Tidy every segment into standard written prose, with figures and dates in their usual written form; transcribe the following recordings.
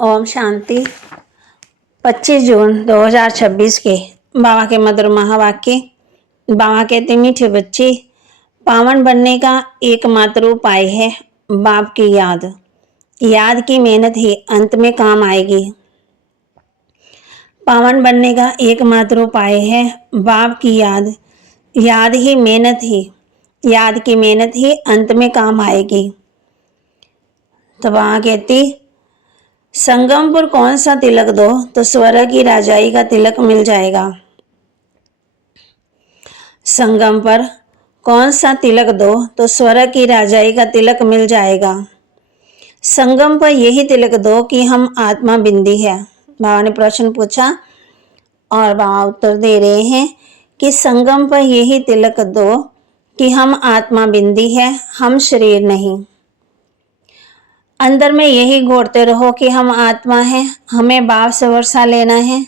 ओम शांति। 25 जून 2026 के बाबा के मधुर महावाक्य। बाबा कहते, मीठे बच्चे, पावन बनने का एकमात्र उपाय है बाप की याद। याद की मेहनत ही अंत में काम आएगी। पावन बनने का एकमात्र उपाय है बाप की याद। याद की मेहनत ही अंत में काम आएगी। तो बाबा कहती, संगम पर कौन सा तिलक दो तो स्वर्ग की राजाई का तिलक मिल जाएगा। संगम पर कौन सा तिलक दो तो स्वर्ग की राजाई का तिलक मिल जाएगा। संगम पर यही तिलक दो कि हम आत्मा बिंदी है। बाबा ने प्रश्न पूछा और बाबा उत्तर दे रहे हैं कि संगम पर यही तिलक दो कि हम आत्मा बिंदी है, हम शरीर नहीं। अंदर में यही घोरते रहो कि हम आत्मा हैं, हमें बाप से वर्षा लेना है।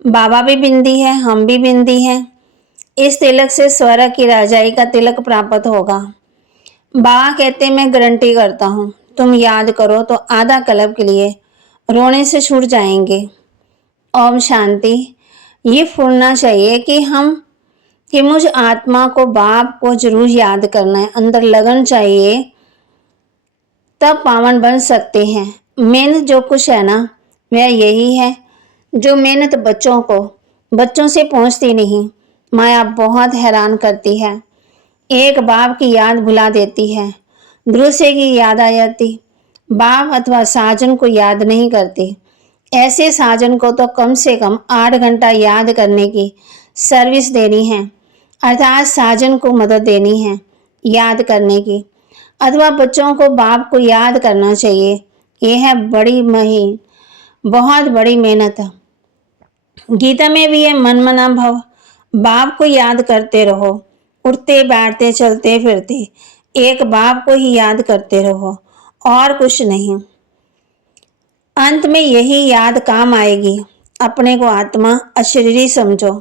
बाबा भी बिंदी है, हम भी बिंदी हैं। इस तिलक से स्वर्ग की राजाई का तिलक प्राप्त होगा। बाबा कहते, मैं गारंटी करता हूँ, तुम याद करो तो आधा कल्प के लिए रोने से छूट जाएंगे। ओम शांति। ये फूलना चाहिए कि मुझ आत्मा को, बाप को जरूर याद करना है। अंदर लगन चाहिए, तब पावन बन सकते हैं। मेहनत जो कुछ है ना, वह यही है। जो मेहनत बच्चों से पहुंचती नहीं। माया बहुत हैरान करती है। एक बाप की याद भुला देती है, दूसरे की याद आ जाती। बाप अथवा साजन को याद नहीं करती। ऐसे साजन को तो कम से कम 8 घंटा याद करने की सर्विस देनी है, अर्थात साजन को मदद देनी है याद करने की, अथवा बच्चों को बाप को याद करना चाहिए। यह है बहुत बड़ी मेहनत। गीता में भी है, मन मना भव, बाप को याद करते रहो। उठते बैठते चलते फिरते एक बाप को ही याद करते रहो और कुछ नहीं। अंत में यही याद काम आएगी। अपने को आत्मा अशरीरी समझो।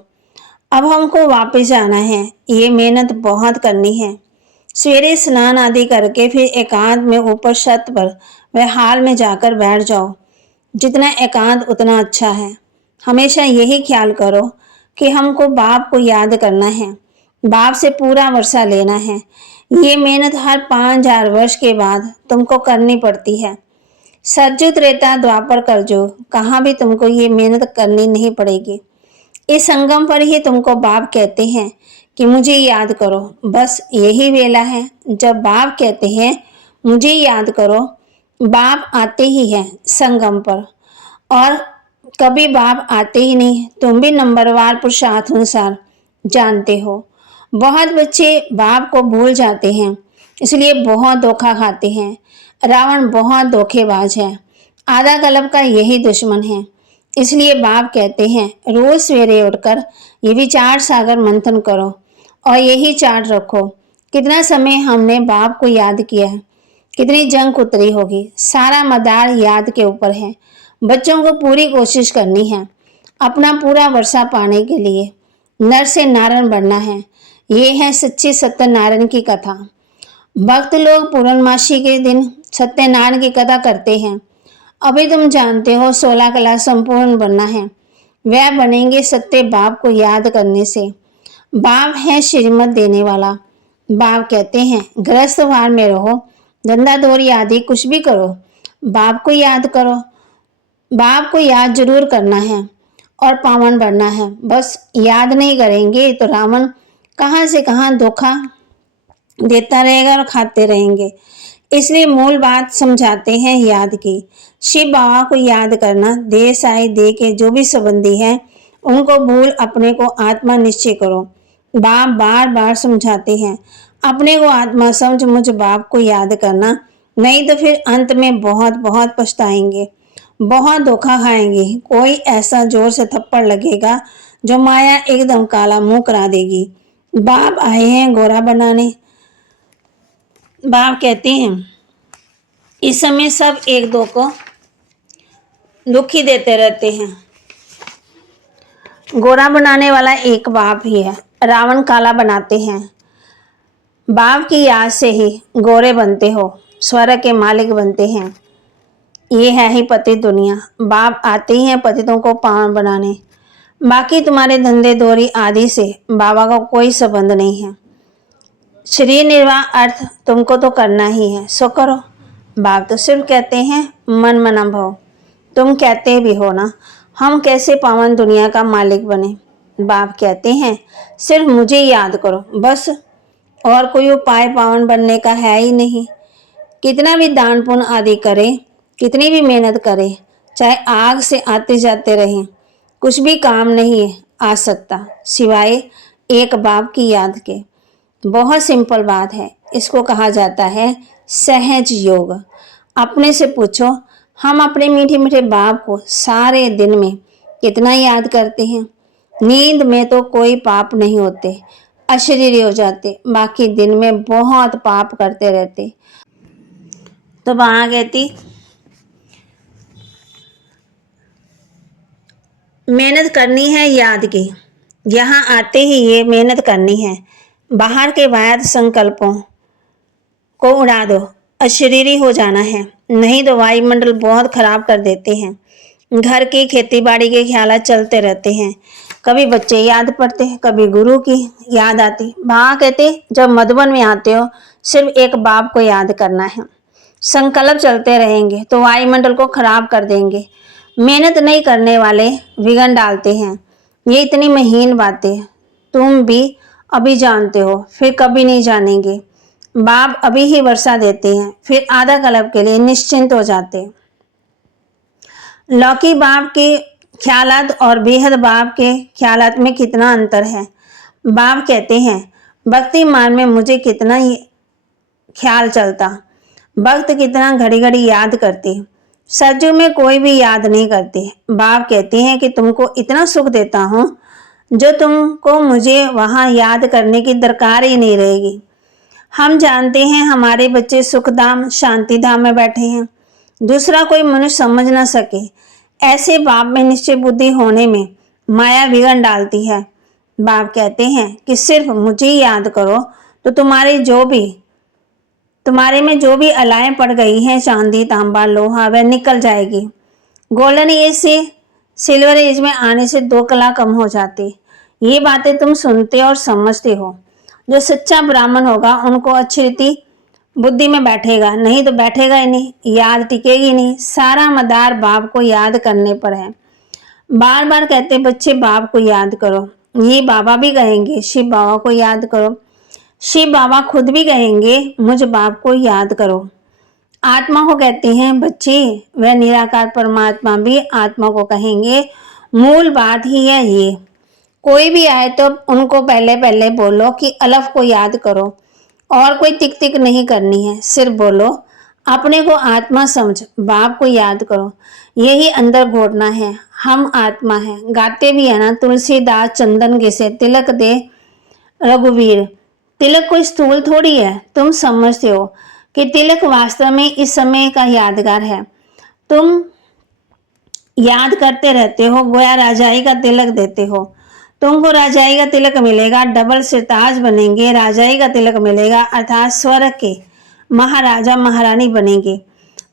अब हमको वापस जाना है, ये मेहनत बहुत करनी है। सवेरे स्नान आदि करके फिर एकांत में ऊपर छत पर वह हाल में जाकर बैठ जाओ। जितना एकांत उतना अच्छा है। हमेशा यही ख्याल करो कि हमको बाप को याद करना है, बाप से पूरा वर्षा लेना है। ये मेहनत हर 5000 वर्ष के बाद तुमको करनी पड़ती है। सतयुग त्रेता द्वापर कलयुग कहाँ भी तुमको ये मेहनत करनी नहीं पड़ेगी। इस संगम पर ही तुमको बाप कहते हैं कि मुझे याद करो। बस यही वेला है जब बाप कहते हैं मुझे याद करो। बाप आते ही हैं संगम पर, और कभी बाप आते ही नहीं। तुम भी नंबरवार पुरुषार्थ अनुसार जानते हो। बहुत बच्चे बाप को भूल जाते हैं, इसलिए बहुत धोखा खाते हैं। रावण बहुत धोखेबाज है, आधा कल्प का यही दुश्मन है। इसलिए बाप कहते हैं रोज सवेरे उठकर ये विचार सागर मंथन करो और यही चार्ट रखो। कितना समय हमने बाप को याद किया है, कितनी जंग उतरी होगी। सारा मदार याद के ऊपर है। बच्चों को पूरी कोशिश करनी है अपना पूरा वर्षा पाने के लिए। नर से नारायण बनना है। ये है सच्ची सत्यनारायण की कथा। भक्त लोग पूर्णमासी के दिन सत्यनारायण की कथा करते हैं। अभी तुम जानते हो 16 कला संपूर्ण बनना है। वह बनेंगे सत्य बाप को याद करने से। बाप है श्रीमत देने वाला। बाप कहते हैं गृहस्थ वार में रहो, धंधा दौरी आदि कुछ भी करो, बाप को याद करो। बाप को याद जरूर करना है और पावन बनना है। बस याद नहीं करेंगे तो रावण कहाँ से कहाँ धोखा देता रहेगा और खाते रहेंगे। इसलिए मूल बात समझाते हैं याद की। शिव बाबा को याद करना। देह साई देह के जो भी संबंधी हैं उनको भूल अपने को आत्मा निश्चय करो। बाप बार बार समझाते हैं अपने को आत्मा समझ मुझ बाप को याद करना, नहीं तो फिर अंत में बहुत बहुत पछताएंगे, बहुत धोखा खाएंगे। कोई ऐसा जोर से थप्पड़ लगेगा जो माया एकदम काला मुंह करा देगी। बाप आए हैं गोरा बनाने। बाप कहते हैं इस समय सब एक दो को दुखी देते रहते हैं। गोरा बनाने वाला एक बाप ही है, रावण काला बनाते हैं। बाप की याद से ही गोरे बनते हो, स्वर्ग के मालिक बनते हैं। ये है ही पतित दुनिया। बाप आते ही हैं पतितों को पावन बनाने। बाकी तुम्हारे धंधे दोरी आदि से बाबा का कोई संबंध नहीं है। शरीर निर्वाह अर्थ तुमको तो करना ही है, सो करो। बाप तो सिर्फ कहते हैं मन मना भव। तुम कहते भी हो ना, हम कैसे पावन दुनिया का मालिक बने। बाप कहते हैं सिर्फ मुझे याद करो बस, और कोई उपाय पावन बनने का है ही नहीं। कितना भी दान पुण्य आदि करें, कितनी भी मेहनत करें, चाहे आग से आते जाते रहें, कुछ भी काम नहीं आ सकता सिवाय एक बाप की याद के। बहुत सिंपल बात है, इसको कहा जाता है सहज योग। अपने से पूछो, हम अपने मीठे मीठे बाप को सारे दिन में कितना याद करते हैं। नींद में तो कोई पाप नहीं होते, अशरीरी हो जाते, बाकी दिन में बहुत पाप करते रहते। तो वहां कहती मेहनत करनी है याद की, यहाँ आते ही ये मेहनत करनी है। बाहर के वायद संकल्पों को उड़ा दो, अशरीरी हो जाना है, नहीं तो वायुमंडल बहुत खराब कर देते हैं। घर की खेती बाड़ी के ख्याल चलते रहते हैं, कभी बच्चे याद पड़ते, कभी गुरु की याद आती। वहाँ कहते जब मधुबन में आते हो सिर्फ एक बाप को याद करना है। संकल्प चलते रहेंगे तो वायुमंडल को खराब कर देंगे। मेहनत नहीं करने वाले विघन डालते हैं। ये इतनी महीन बातें तुम भी अभी जानते हो, फिर कभी नहीं जानेंगे। बाप अभी ही वर्षा देते हैं, फिर आधा कल्प के लिए निश्चिंत हो जाते हैं। लौकी बाप के ख्यालात और बेहद बाप के ख्यालात में कितना अंतर है। बाप कहते हैं भक्ति मान में मुझे कितना ही ख्याल चलता, भक्त कितना घड़ी घड़ी याद करते, सज्जु में कोई भी याद नहीं करते। बाप कहते हैं कि तुमको इतना सुख देता हूँ जो तुमको मुझे वहाँ याद करने की दरकार ही नहीं रहेगी। हम जानते हैं हमारे बच्चे सुख धाम शांति धाम में बैठे हैं, दूसरा कोई मनुष्य समझ ना सके। ऐसे बाप में निश्चय बुद्धि होने में माया विघन डालती है। बाप कहते हैं कि सिर्फ मुझे याद करो तो तुम्हारे में जो भी अलाएं पड़ गई हैं, चांदी तांबा लोहा, वह निकल जाएगी। गोल्डन एज से सिल्वर एज में आने से 2 कला कम हो जाती। ये बातें तुम सुनते और समझते हो। जो सच्चा ब्राह्मण होगा उनको अच्छी रीति बुद्धि में बैठेगा, नहीं तो बैठेगा ही नहीं, याद टिकेगी नहीं। सारा मदार बाप को याद करने पर है। बार बार कहते बच्चे बाप को याद करो, ये बाबा भी कहेंगे शिव बाबा को याद करो। शिव बाबा खुद भी कहेंगे मुझ बाप को याद करो। आत्मा को कहते हैं बच्चे, वह निराकार परमात्मा भी आत्मा को कहेंगे। मूल बात ही है ये। कोई भी आए तो उनको पहले पहले बोलो कि अलफ को याद करो, और कोई टिक टिक नहीं करनी है, सिर्फ बोलो अपने को आत्मा समझ, बाप को याद करो। यही अंदर घोटना है, हम आत्मा है। गाते भी है ना तुलसीदास चंदन घिसे तिलक दे रघुवीर। तिलक कोई स्थूल थोड़ी है, तुम समझते हो कि तिलक वास्तव में इस समय का यादगार है। तुम याद करते रहते हो, गोया राजाई का तिलक देते हो। तुमको राजाई का तिलक मिलेगा, डबल सिरताज बनेंगे, राजाई का तिलक मिलेगा, अर्थात स्वर्ग के महाराजा महारानी बनेंगे।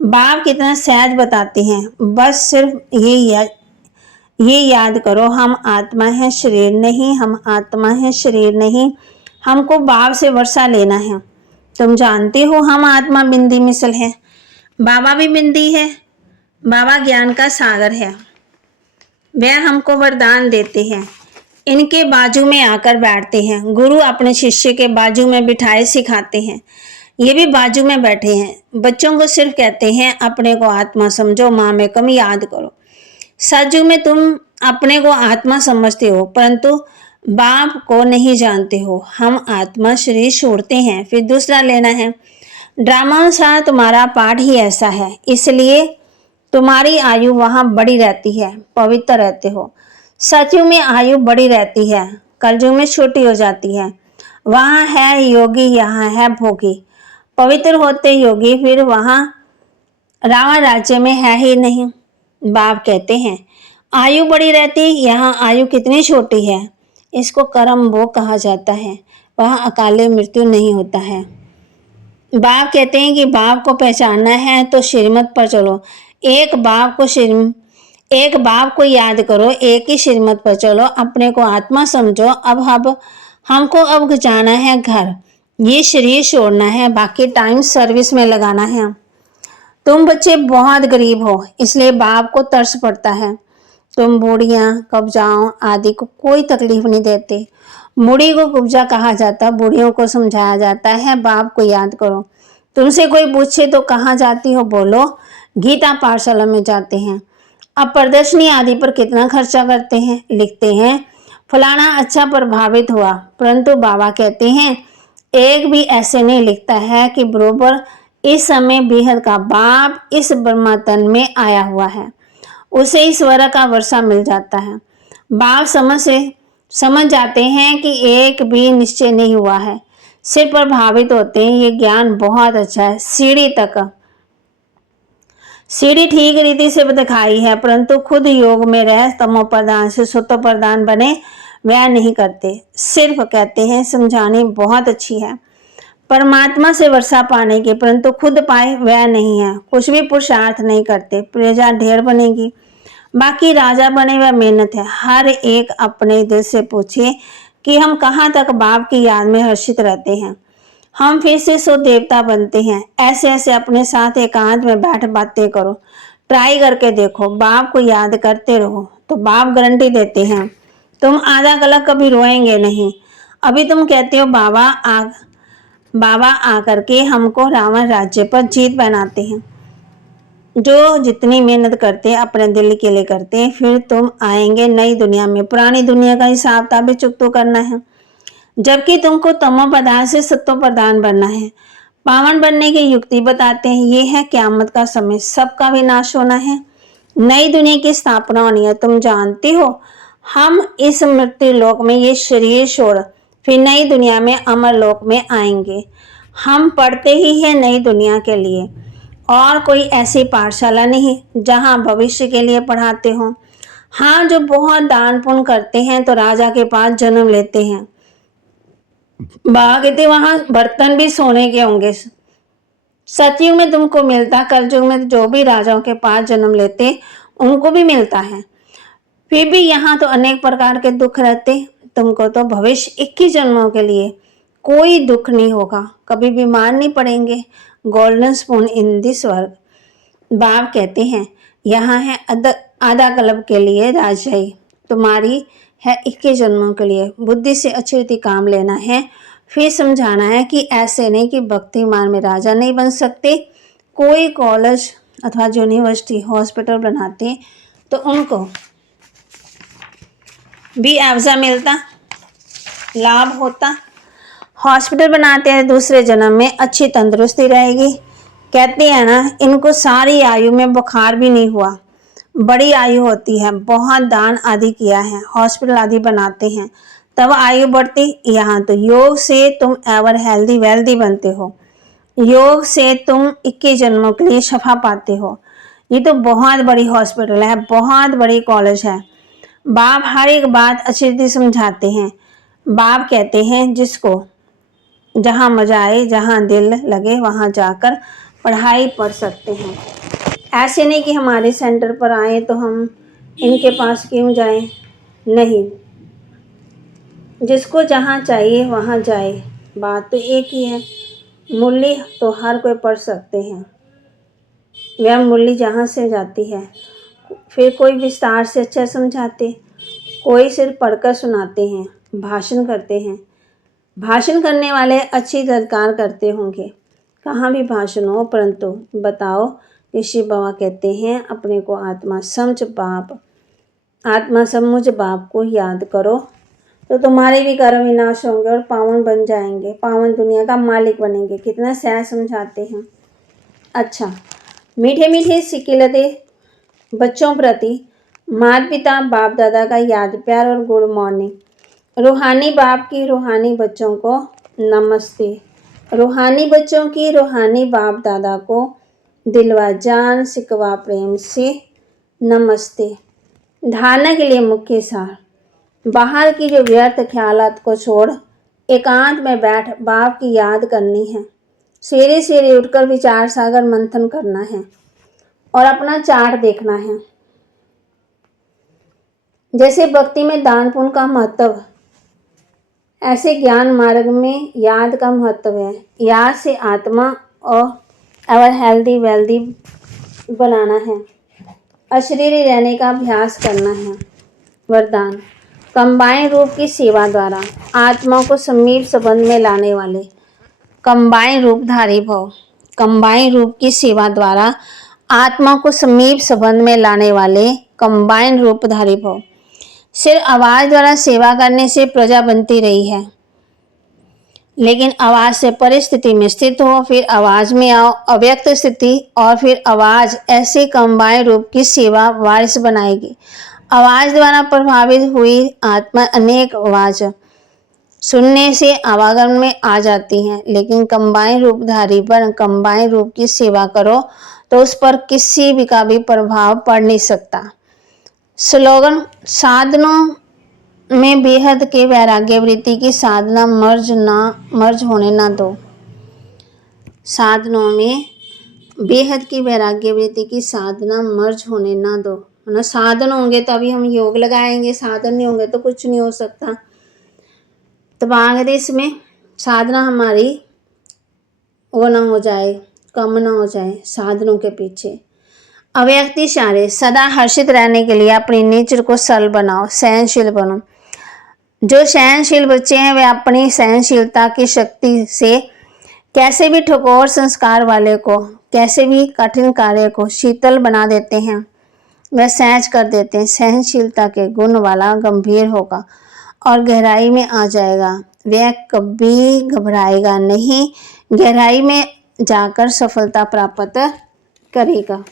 बाप कितना सहज बताते हैं, बस सिर्फ ये याद करो हम आत्मा है शरीर नहीं, हम आत्मा है शरीर नहीं। हमको बाप से वर्षा लेना है। तुम जानते हो हम आत्मा बिंदी मिसल है, बाबा भी बिंदी है। बाबा ज्ञान का सागर है, वह हमको वरदान देते हैं। इनके बाजू में आकर बैठते हैं। गुरु अपने शिष्य के बाजू में बिठाए सिखाते हैं, ये भी बाजू में बैठे हैं। बच्चों को सिर्फ कहते हैं अपने को आत्मा समझो, माँ में कम याद करो। सज्जू में तुम अपने को आत्मा समझते हो, परंतु बाप को नहीं जानते हो। हम आत्मा शरीर छोड़ते हैं, फिर दूसरा लेना है। ड्रामा सा तुम्हारा पाठ ही ऐसा है, इसलिए तुम्हारी आयु वहाँ बड़ी रहती है, पवित्र रहते हो। सतयुग में आयु बड़ी रहती है, कलयुग में छोटी हो जाती है। वहाँ है योगी, यहाँ है भोगी। पवित्र होते योगी फिर वहाँ रावण राज्य में है ही नहीं। बाप कहते हैं आयु बड़ी रहती, यहाँ आयु कितनी छोटी है। इसको कर्म भोग कहा जाता है, वहाँ अकाले मृत्यु नहीं होता है। बाप कहते हैं कि बाप को पहचानना है तो श्रीमत पर चलो। एक बाप को याद करो, एक ही श्रीमत पर चलो, अपने को आत्मा समझो। अब हमको अब जाना है घर, ये शरीर छोड़ना है, बाकी टाइम सर्विस में लगाना है। तुम बच्चे बहुत गरीब हो, इसलिए बाप को तरस पड़ता है। तुम बूढ़ियां, कब्जाओं आदि को कोई तकलीफ नहीं देते। बूढ़ी को कुब्जा कहा जाता, बूढ़ियों को समझाया जाता है बाप को याद करो। तुमसे कोई पूछे तो कहाँ जाती हो, बोलो गीता पाठशाला में जाते हैं। अब प्रदर्शनी आदि पर कितना खर्चा करते हैं, लिखते हैं फलाना अच्छा प्रभावित हुआ, परंतु बाबा कहते हैं एक भी ऐसे नहीं लिखता है कि बरोबर इस समय बेहद का बाप इस ब्रह्मा तन में आया हुआ है, उसे ईश्वर का वर्षा मिल जाता है। बाप समझ जाते हैं कि एक भी निश्चय नहीं हुआ है, सिर्फ प्रभावित होते हैं। ये ज्ञान बहुत अच्छा है। सीढ़ी ठीक रीति से दिखाई है, परंतु खुद योग में रह तमो प्रधान से सतो प्रधान बने वह नहीं करते, सिर्फ कहते हैं समझानी बहुत अच्छी है। परमात्मा से वर्षा पाने के, परंतु खुद पाए वह नहीं है। कुछ भी पुरुषार्थ नहीं करते, प्रजा ढेर बनेगी, बाकी राजा बने वह मेहनत है। हर एक अपने दिल से पूछे कि हम कहाँ तक बाप की याद में हर्षित रहते हैं। हम फिर से सो देवता बनते हैं। ऐसे ऐसे अपने साथ एकांत में बैठ बातें करो, ट्राई करके देखो, बाप को याद करते रहो तो बाप गारंटी देते हैं तुम आधा कलक कभी रोएंगे नहीं। अभी तुम कहते हो बाबा आकर के हमको रावण राज्य पर जीत बनाते हैं। जो जितनी मेहनत करते हैं अपने दिल के लिए करते हैं, फिर तुम आएंगे नई दुनिया में, पुरानी दुनिया का हिसाब ताबे चुकतो करना है। जबकि तुमको तमो प्रधान से सत्तो प्रधान बनना है। पावन बनने की युक्ति बताते हैं, ये है क्यामत का समय, सबका विनाश होना है, नई दुनिया की स्थापना होनी है। तुम जानते हो हम इस मृत्यु लोक में ये शरीर छोड़ फिर नई दुनिया में अमर लोक में आएंगे। हम पढ़ते ही हैं नई दुनिया के लिए, और कोई ऐसी पाठशाला नहीं जहां भविष्य के लिए पढ़ाते हो। हाँ, जो बहुत दान पुण्य करते हैं तो राजा के पास जन्म लेते हैं। कहते वहां बर्तन भी सोने के होंगे। सतयुग में तुमको मिलता, कलयुग में जो भी राजाओं के पास जन्म लेते उनको भी मिलता है। फिर भी यहाँ तो अनेक प्रकार के दुख रहते। तुमको तो भविष्य 21 जन्मों के लिए कोई दुख नहीं होगा, कभी बीमार नहीं पड़ेंगे। Golden spoon in this world. बाप कहते हैं यहाँ है आधा कल्प के लिए राजशाही, तुम्हारी है 21 जन्मों के लिए। बुद्धि से अच्छी रीति काम लेना है, फिर समझाना है कि ऐसे नहीं कि भक्ति मार्ग में राजा नहीं बन सकते। कोई कॉलेज अथवा यूनिवर्सिटी हॉस्पिटल बनाते तो उनको भी अवजा मिलता, लाभ होता। हॉस्पिटल बनाते हैं दूसरे जन्म में अच्छी तंदुरुस्ती रहेगी। कहते हैं ना, इनको सारी आयु में बुखार भी नहीं हुआ, बड़ी आयु होती है, बहुत दान आदि किया है, हॉस्पिटल आदि बनाते हैं तब आयु बढ़ती। यहाँ तो योग से तुम एवर हेल्दी वेल्दी बनते हो, योग से तुम 21 जन्मों के लिए शफा पाते हो। ये तो बहुत बड़ी हॉस्पिटल है, बहुत बड़ी कॉलेज है। बाप हर एक बात अच्छी रीति समझाते हैं। बाप कहते हैं जिसको जहाँ मजा आए, जहाँ दिल लगे वहाँ जाकर पढ़ाई पढ़ सकते हैं। ऐसे नहीं कि हमारे सेंटर पर आए तो हम इनके पास क्यों जाएं, नहीं, जिसको जहाँ चाहिए वहाँ जाए। बात तो एक ही है, मूल्य तो हर कोई पढ़ सकते हैं, वह मूल्य जहाँ से जाती है। फिर कोई विस्तार से अच्छा समझाते, कोई सिर्फ पढ़कर सुनाते हैं, भाषण करते हैं। भाषण करने वाले अच्छी सत्कार करते होंगे, कहाँ भी भाषण हो, परंतु बताओ कि शिव बाबा कहते हैं अपने को आत्मा समझ बाप, आत्मा समझ बाप को याद करो तो तुम्हारे भी कर्म विनाश होंगे और पावन बन जाएंगे, पावन दुनिया का मालिक बनेंगे। कितना सहज समझाते हैं। अच्छा, मीठे मीठे सिकिलते बच्चों प्रति माता पिता बाप दादा का याद प्यार और गुड मॉर्निंग। रूहानी बाप की रूहानी बच्चों को नमस्ते, रूहानी बच्चों की रूहानी बाप दादा को दिलवा जान सिकवा प्रेम से नमस्ते। धारणा के लिए मुख्य सार, बाहर की जो व्यर्थ ख्यालात को छोड़ एकांत में बैठ बाप की याद करनी है। सवेरे सवेरे उठकर विचार सागर मंथन करना है। और अपना चार्ट देखना है। जैसे भक्ति में दान पुण्य का महत्व, ऐसे ज्ञान मार्ग में याद का महत्व है। याद से आत्मा और अवर हेल्दी वेल्दी बनाना है, अशरीरी रहने का अभ्यास करना है। वरदान, कंबाइन रूप की सेवा द्वारा आत्मा को समीप संबंध में लाने वाले कंबाइन रूपधारी भव। कंबाइन रूप की सेवा द्वारा आत्मा को समीप संबंध में लाने वाले कंबाइन रूपधारी भव। सिर्फ आवाज द्वारा सेवा करने से प्रजा बनती रही है, लेकिन आवाज से परिस्थिति में स्थित हो, फिर आवाज में आओ अव्यक्त स्थिति, और फिर आवाज, ऐसे कंबाइन रूप की सेवा वारिस बनाएगी। आवाज द्वारा प्रभावित हुई आत्मा अनेक आवाज सुनने से आवागमन में आ जाती हैं, लेकिन कंबाइन रूपधारी पर कंबाइन रूप की सेवा करो तो उस पर किसी भी का भी प्रभाव पड़ नहीं सकता। स्लोगन, साधनों में बेहद के वैराग्य वृत्ति की साधना मर्ज होने ना दो। साधनों में बेहद की वैराग्य वृत्ति की साधना मर्ज होने ना दो। ना साधन होंगे तो अभी हम योग लगाएंगे, साधन नहीं होंगे तो कुछ नहीं हो सकता। तो बांग्लादेश में साधना हमारी वो ना हो जाए, कम ना हो जाए साधनों के पीछे। अव्यक्ति सारे सदा हर्षित रहने के लिए अपनी नेचर को सरल बनाओ, सहनशील बनो। जो सहनशील बच्चे हैं वे अपनी सहनशीलता की शक्ति से कैसे भी ठोकर संस्कार वाले को, कैसे भी कठिन कार्य को शीतल बना देते हैं, वह सहज कर देते हैं। सहनशीलता के गुण वाला गंभीर होगा और गहराई में आ जाएगा। वह कभी घबराएगा नहीं, गहराई में जाकर सफलता प्राप्त करेगा।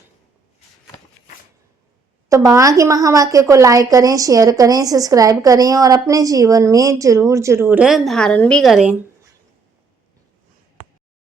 तो बाबा की महावाक्य को लाइक करें, शेयर करें, सब्सक्राइब करें और अपने जीवन में जरूर धारण भी करें।